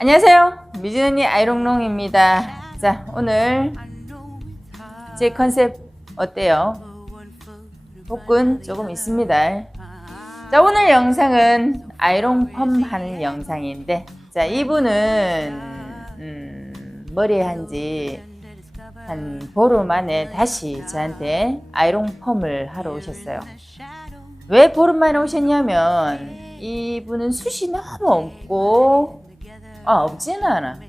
안녕하세요. 미진 언니 아이롱롱입니다. 자, 오늘 제 컨셉 어때요? 복근 조금 있습니다. 자, 오늘 영상은 아이롱 펌 하는 영상인데, 자, 이분은, 음, 머리 한지 한 보름 만에 다시 저한테 아이롱 펌을 하러 오셨어요. 왜 보름 만에 오셨냐면, 이분은 숱이 너무 없고, 아, 없지는 않아.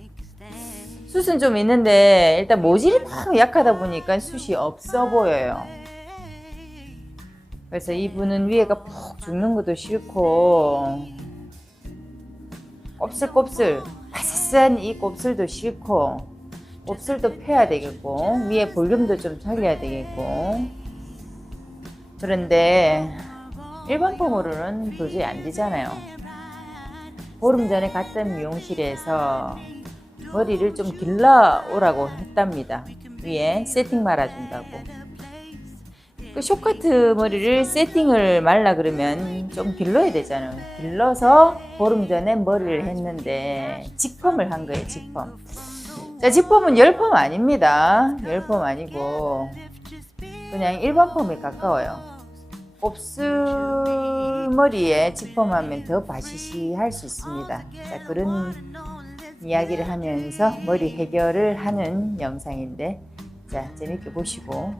숱은 좀 있는데, 일단 모질이 너무 약하다 보니까 숱이 없어 보여요. 그래서 이분은 위에가 푹 죽는 것도 싫고, 곱슬곱슬, 바스스한 이 곱슬도 싫고, 곱슬도 펴야 되겠고, 위에 볼륨도 좀 살려야 되겠고, 그런데 일반 폼으로는 도저히 안 되잖아요. 보름 전에 갔던 미용실에서 머리를 좀 길러 오라고 했답니다. 위에 세팅 말아준다고. 그 쇼커트 머리를 세팅을 말라 그러면 좀 길러야 되잖아요. 길러서 보름 전에 머리를 했는데 직펌을 한 거예요. 직펌. 자, 직펌은 열펌 아닙니다. 열펌 아니고 그냥 일반 펌에 가까워요. 곱슬 머리에 직펌하면 더 바시시 할 수 있습니다. 자, 그런 이야기를 하면서 머리 해결을 하는 영상인데, 자, 재밌게 보시고,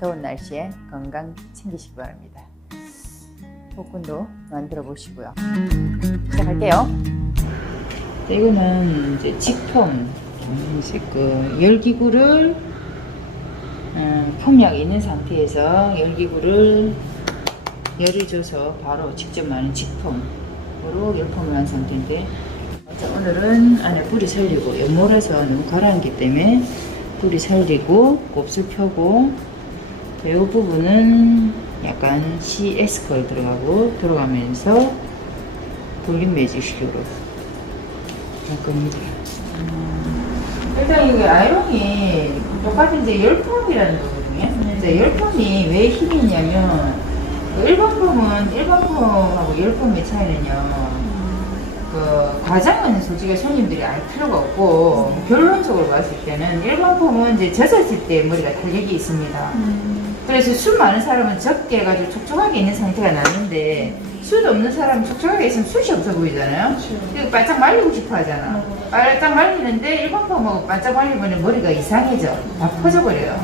더운 날씨에 건강 챙기시기 바랍니다. 복근도 만들어 보시고요. 시작할게요. 자, 이거는 이제 직펌, 음, 그 열기구를 음, 폼약 있는 상태에서 열기구를 열을 줘서 바로 직접 마는 직펌으로 열펌을 한 상태인데 자, 오늘은 안에 뿌리 살리고 연몰아서 너무 가라앉기 때문에 뿌리 살리고 곱슬 펴고 이 부분은 약간 CS 컬 들어가고 들어가면서 볼륨 매직식으로 할 겁니다. 일단 이게 아이롱이 똑같은 이제 열펌이라는 거거든요. 이제 열펌이 왜 힘이 있냐면 그 일반 펌은 일반 펌하고 열펌의 차이는요. 그 과장은 솔직히 손님들이 알 필요가 없고 결론적으로 봤을 때는 일반 펌은 이제 젖었을 때 머리가 탄력이 있습니다. 그래서 수 많은 사람은 적게 해가지고 촉촉하게 있는 상태가 나는데 숱 없는 사람은 촉촉하게 있으면 숱이 없어 보이잖아요. 그리고 바짝 말리고 싶어 하잖아. 바짝 말리는데 일반 펌하고 바짝 말리면 머리가 이상해져. 다 퍼져버려요.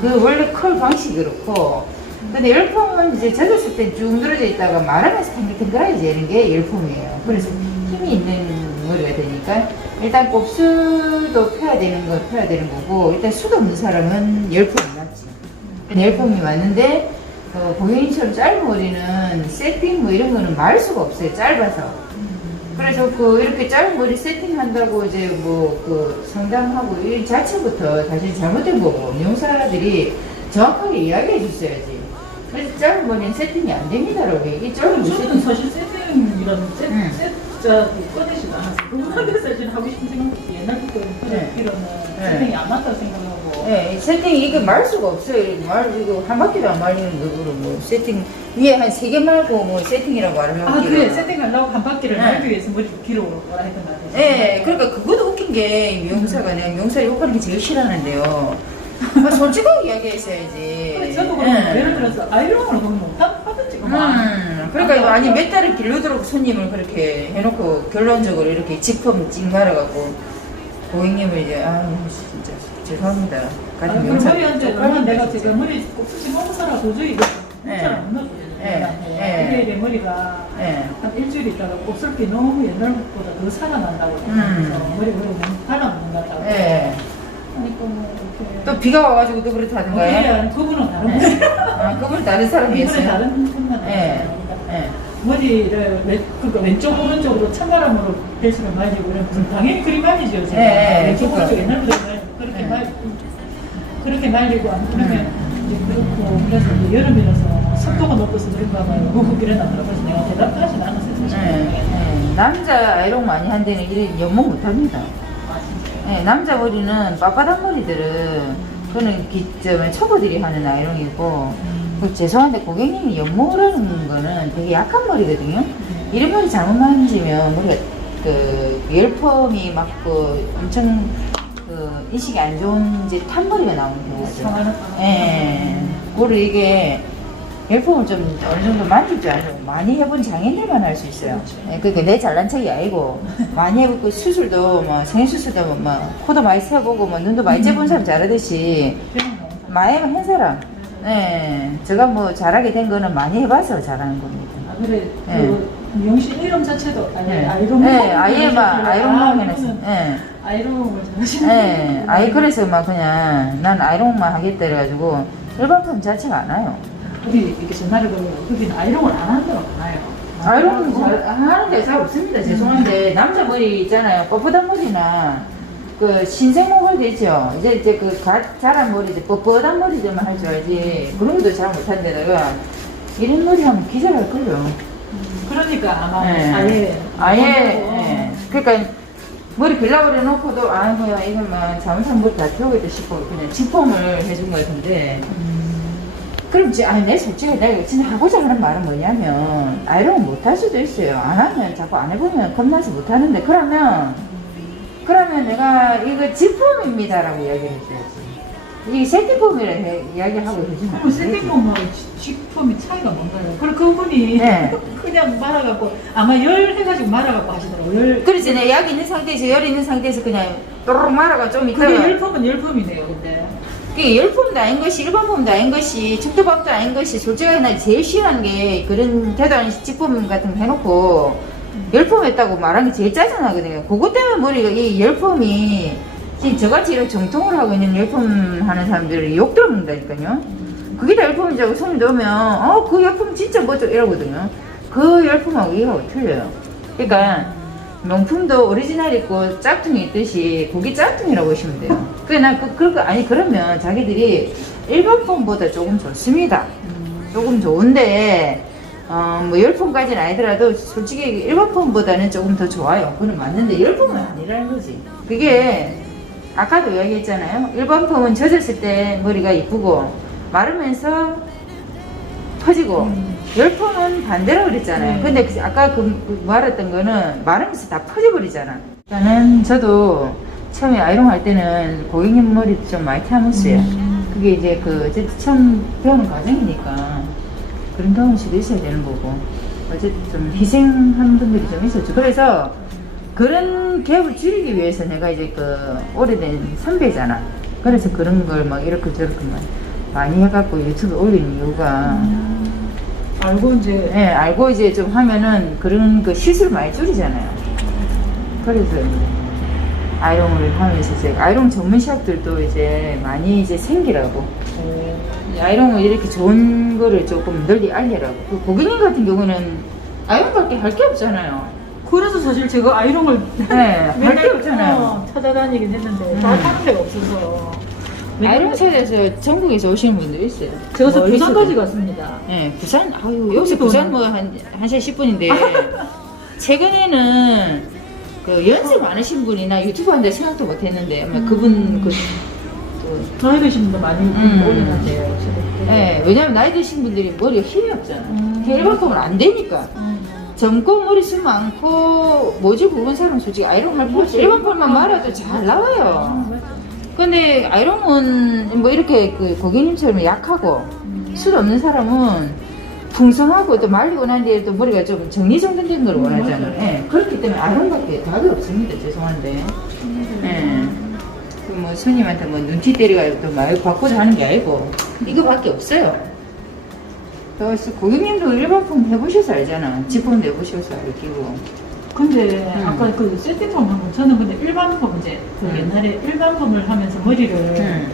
그 원래 컬 방식이 그렇고. 근데 열펌은 이제 젖었을 때 쭉 늘어져 있다가 말하면서 탱글탱글해지는 게 열펌이에요. 그래서 힘이 있는 머리가 되니까 일단 곱슬도 펴야 되는 거 펴야 되는 거고 일단 수도 없는 사람은 열펌이 맞지. 열펌이 맞는데 어, 고객님처럼 짧은 머리는 세팅 뭐 이런 거는 말 수가 없어요. 짧아서. 그래서 그 이렇게 짧은 머리 세팅한다고 이제 뭐 그 상담하고 이 자체부터 사실 잘못된 거고 미용사들이 정확하게 이야기해 줬어야지. 그래서 짧은 머리는 세팅이 안 됩니다라고 이게 짧은 머리 저는 세팅. 사실 세팅이라는 세, 음. 세자 꺼내지도 않았어요. 그거한테 사실 하고 싶은 생각도 옛날부터 네. 그런 네. 세팅이 안 맞다고 생각하 고 예, 이 세팅 이게 말 수가 없어요. 이거 말 이거 한 바퀴도 안 말리는 거로 뭐 세팅 위에 한 세 개 말고 뭐 세팅이라고 말하면 아 그래 세팅하려고 한 바퀴를 네. 말기 위해서 머리를 길어 오라 했던 것 같아요. 예, 그러니까 그것도 웃긴 게 미용사가 내가 미용사 욕하는 게 제일 싫어하는데요. 아, 솔직하게 이야기했어야지. 그래, 저도 그러면 예. 예를 들어서 아이롱으로 그러면 못하든지. 음, 그러니까 이거 아니 몇 달을 길르도록 손님을 그렇게 해놓고 결론적으로 이렇게 직품 찍 말아갖고 고객님을 이제 아 진짜 죄송합니다. 아, 그럼 미용사 머리한테 그러면 내가 지금 머리 꼭쓰지 먹는 사람 도저히 네. 잘안 넣어주거든요. 네. 얘한테. 네. 근데 내 머리가 예. 한 일주일 있다가 곱슬기 너무 옛날보다 더 살아난다고 음. 머리 그러고 달라붙는다고 예. 그러니까 뭐 이렇게 또 비가 와가지고 또 그렇다든가요? 그래, 그분은 다른 네. 분 아, 그분 다른 이분은 사람이었어요? 다른 분만 예. 예. 머리를 왼, 그러니까 왼쪽 오른쪽으로 찬바람으로 벨스를 말리고 이러면 당연히 그리 말리죠 제가 예, 예, 왼쪽 그러니까. 오른쪽 옛날부터 그렇게 예. 말 그렇게 말리고 안 그러면 이제 그렇고 그래서 이제 여름이라서 습도가 높아서 그런가 봐요 그거 그래놨더라고 그래서 내가 대답하진 않았어요 사실 예. 예. 남자 아이롱 많이 한 데는 이런 연모 못합니다. 예, 남자 머리는 빳빳한 머리들은 그거는 기, 저, 초보들이 하는 아이롱이고 그 죄송한데 고객님이 연모라는 거는 되게 약한 머리거든요. 이런 머리 잘못 만지면 머리가 그 열펌이 막그 엄청 그 인식이 안 좋은 이제 탄머리가 나오는 경우가 있어요. 상하는 예. 그리고 이게 열풍을 좀 어느 정도 만질 줄 알고 많이 해본 장인들만 할 수 있어요. 예, 그러니까 내 잘난 척이 아니고 많이 해보고 수술도 뭐 생수술도 뭐, 뭐 코도 많이 세보고 뭐 눈도 많이 째본 사람 잘하듯이. 많이 한 사람. 예. 제가 뭐 잘하게 된 거는 많이 해봐서 잘하는 겁니다. 아, 그래 예. 그 영신 이름 자체도 아예 예. 아이롱 예, 아예 막 아이롱만 했어. 이거는 예. 아이롱을 잘하시는 예. 아예 그래서 막 그냥 난 아이롱만 하겠다 그래가지고 일반품 자체가 안 와요. 우리 이렇게 전화를 걸면 거기는 아이롱을 안 하는 데가 많아요. 아이롱 잘 하는데 잘 없습니다. 죄송한데 남자 머리 있잖아요. 뻣뻣한 머리나 그 신생모발도 있죠. 이제 이제 그 가, 자란 머리 이제 뻣뻣한 머리들만 할 줄 알지 그런 것도 잘 못한데다가 이런 머리 하면 기절할 걸요. 그러니까 아마 예. 아예 아예 예. 그러니까 머리 빌라버려 놓고도 아이고야 이거만 잘못하면 머리 다 태우겠다 싶어 그냥 지펌을 해준 것 같은데. 그럼 이제 아니 내 솔직히 내가 진짜 하고자 하는 말은 뭐냐면 아이롱 못할 수도 있어요. 안 하면 자꾸 안 해보면 겁나서 못하는데 그러면 그러면 내가 이거 지펌입니다라고 이야기를 해줘야지 이게 세팅폼이라 해- 이야기하고 그럼 되지. 세팅폼하고 직폼이 차이가 뭔가요? 그럼 그분이 네. 그냥 말아갖고 아마 열 해가지고 말아갖고 하시더라고 열 그렇지 내약 있는 상태에서 열 있는 상태에서 그냥 또르륵 말아가 좀 그게 있다가 열폼은 열폼이네요 근데 그게 열품도 아닌 것이 일반품도 아닌 것이 축도밥도 아닌 것이 솔직하게 나 제일 싫어하는 게 그런 아닌 직품 같은 거 해놓고 열품 했다고 말하는 게 제일 짜증나거든요. 그것 때문에 머리가 이 열품이 지금 저같이 이렇게 정통을 하고 있는 열품 하는 사람들이 욕 들어먹는다니까요. 그게 다 열품이자고 손을 넣으면 어 그 열품 진짜 뭐죠 이러거든요. 그 열품하고 이거하고 틀려요. 그러니까 명품도 오리지널 있고 짝퉁이 있듯이 그게 짝퉁이라고 보시면 돼요. 그래 나 그, 그, 아니 그러면 자기들이 일반 폰보다 조금 좋습니다. 조금 좋은데 어, 뭐 열폰까지는 아니더라도 솔직히 일반 폰보다는 조금 더 좋아요. 그건 맞는데 열폰은 아니라는 거지. 그게 아까도 이야기했잖아요. 일반 폰은 젖었을 때 머리가 이쁘고 마르면서 퍼지고 음. 열폰은 반대로 그랬잖아요. 네. 근데 그 아까 그, 그 말했던 거는 마르면서 다 퍼져버리잖아. 일단은 저도 처음에 아이롱 할 때는 고객님 머리 좀 많이 태어났어요. 음. 그게 이제 그 어쨌든 처음 배우는 과정이니까 그런 경험치도 있어야 되는 거고 어쨌든 좀 희생하는 분들이 좀 있었죠. 그래서 그런 갭을 줄이기 위해서 내가 이제 그 오래된 선배잖아. 그래서 그런 걸 막 이렇게 저렇게 막 많이 해갖고 유튜브에 올리는 이유가 알고 이제 예, 알고 이제 좀 하면은 그런 그 시술 많이 줄이잖아요. 그래서 아이롱을 하면서 이제 아이롱 전문 샵들도 이제 많이 이제 생기라고. 어, 이 아이롱을 이렇게 좋은 거를 조금 널리 알리라고. 그 고객님 같은 경우는 아이롱밖에 할 게 없잖아요. 그래서 사실 제가 아이롱을 네, 할 게 없잖아요. 어, 찾아다니긴 했는데 음. 다 하는 데가 없어서 아이롱 사에서 전국에서 오시는 분도 있어요. 제가 서 멀리서도. 부산까지 갔습니다. 네, 부산, 아유, 여기서 거기도 부산 뭐 한, 한 시간 10분인데, 최근에는 그 연세 많으신 분이나 유튜브 한데 생각도 못 했는데, 아마 그분 그, 또, 나이 드신 분도 많이 음. 올려놨대요. 예, 왜냐면 나이 드신 분들이 머리가 힘이 없잖아. 음. 일반품은 안 되니까. 음. 젊고 머리숱 많고, 모질 굵은 사람은 솔직히 아이롱 할 필요 없어. 일반품만 말아도 잘 나와요. 근데 아이롱은 뭐 이렇게 그 고객님처럼 약하고, 술 없는 사람은 풍성하고 또 말리고 난 뒤에 또 머리가 좀 정리정돈된 걸 음, 원하잖아요. 예, 그렇기 때문에 아름답게 답이 없습니다. 죄송한데. 예. 그뭐 손님한테 뭐 눈치 때리가 또말 바꾸자 하는 게 아니고 이거밖에 없어요. 그래서 고객님도 일반품 해보셔서 알잖아. 지품 내보셔서 알기고. 근데 음. 아까 그 세팅폼 한거 저는 근데 일반 폼 이제 그 음. 옛날에 일반 폼을 하면서 머리를 응.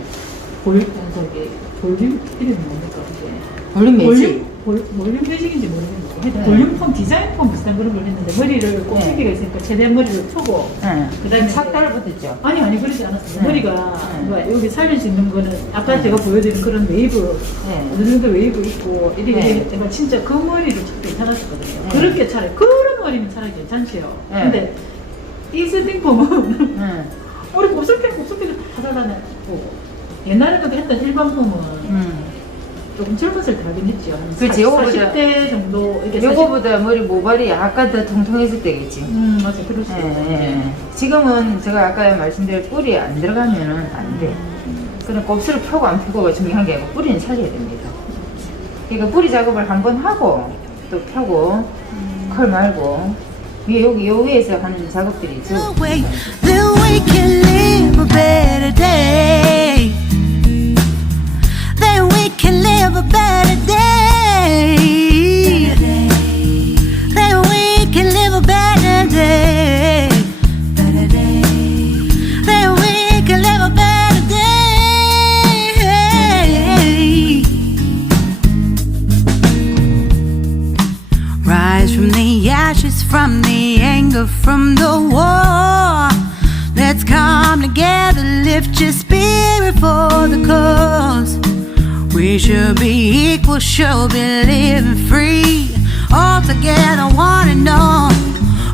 볼 저기 볼륨 이름이 뭡니까 그게 볼륨 매직. 볼륨 볼, 볼륨 매직인지 모르겠는데 하여튼 네. 볼륨 폼 디자인 폼 비슷한 그런 걸 했는데 머리를 꼭지기가 있으니까 최대한 머리를 푸고 응. 그다음에 싹 달라붙었죠. 아니 아니 그러지 않았어요 네. 머리가 네. 뭐야, 여기 살릴 수 있는 거는 아까 네. 제가 보여드린 그런 웨이브 네. 어느 정도 웨이브 있고 이렇게 네. 제가 진짜 그 머리를 참 괜찮았었거든요 네. 그렇게 차라리 그런 머리면 차라리 괜찮지요 네. 근데 이 세팅폼은 응. 우리 곱슬게 곱슬게 하다다고 옛날에 그 했던 일반 폼은 응. 조금 젊었을 때 하긴 했죠. 40, 요거보다- 40대 정도 요거보다 머리 모발이 약간 더 통통했을 때겠지. 40, 음 맞아 그럴 수 예, 있어요. 예. 지금은 제가 아까 말씀드린 뿔이 안 들어가면은 안 돼. 그런 곱슬을 펴고 안 펴고가 중요한 게 아니고 뿌리는 살려야 됩니다. 그러니까 뿌리 작업을 한 번 하고 또 펴고 컬 말고 위에 여기 요 위에서 하는 작업들이 저 the way that we can live a better day. Be living free. All together, one and all.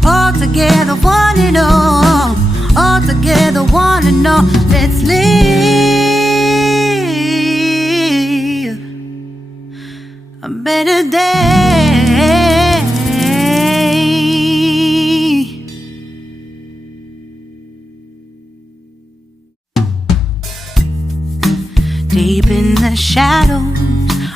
All together, one and all. All together, one and all. Let's live a better day. Deep in the shadows,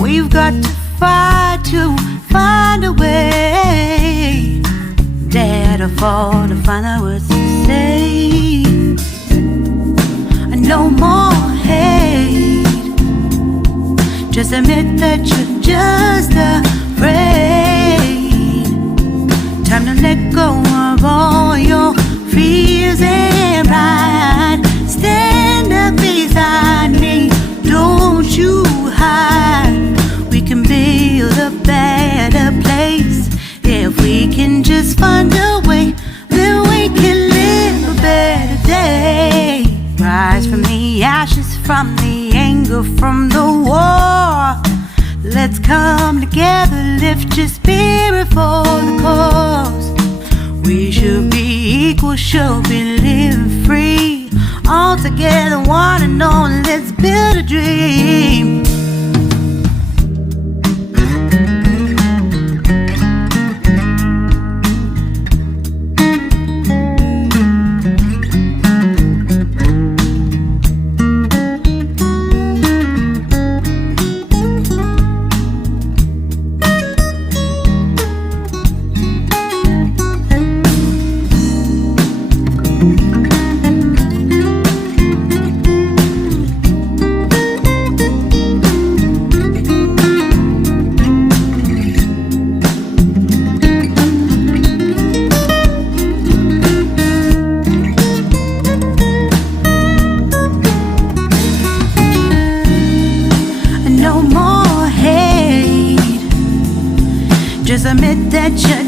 We've got to fight to find a way. Dare to fall to find the words to say. No more hate. Just admit that you're just afraid. Time to let go of all your fears and pride. Stand up beside me, don't you hide. Build a better place if we can just find a way. Then we can live a better day. Rise from the ashes, from the anger, from the war. Let's come together, lift your spirit for the cause. We should be equal, should be living free. All together, one and all, let's build a dream. Admit that you're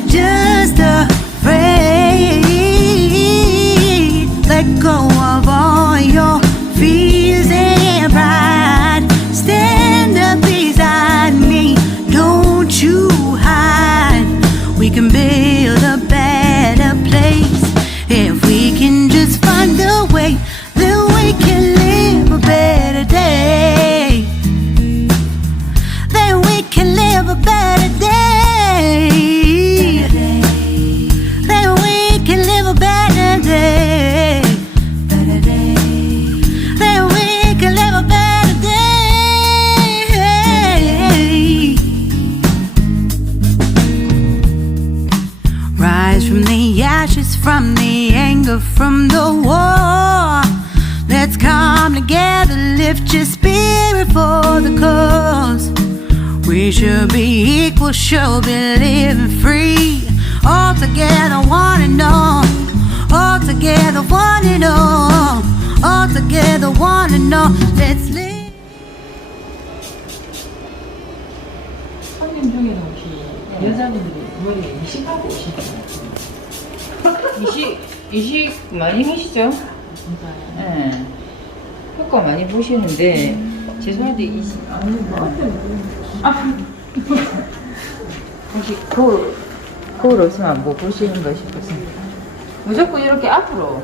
should be living free. All together, one and all. All together, one and all. All together, one and all. Let's live. 여자분들이 머리에 이식하고 오시는 이식 이식 많이 하시죠? 예. 효과 많이 보시는데 죄송한데 이식 아니 나한테는 아 혹시 거울 거울 없으면 못 보시는가 싶어서 무조건 이렇게 앞으로.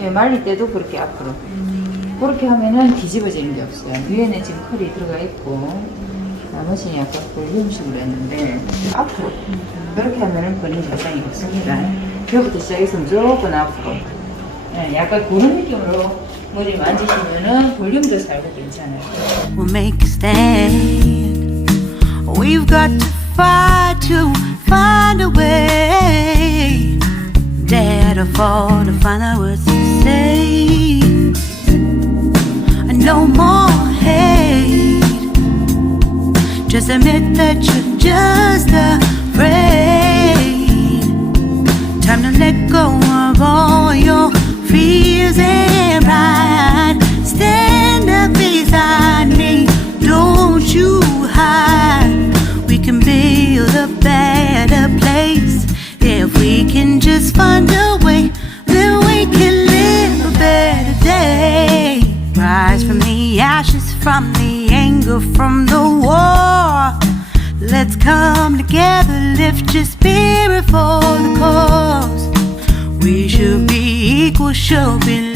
예 말릴 때도 그렇게 앞으로. 그렇게 하면은 뒤집어지는 게 없어요. 위에는 지금 컬이 들어가 있고 나머지는 약간 볼륨식으로 했는데 앞으로. 그렇게 하면은 그런 현상이 없습니다. 여기부터 시작해서 무조건 앞으로. 예, 약간 그런 느낌으로 머리 만지시면은 볼륨도 살고 괜찮아요. Will a got to find a way. Dare to fall to find out what to say. No more hate. Just admit that you're just afraid. Anger, from the war. Let's come together, lift your spirit for the cause. We should be equal, should be.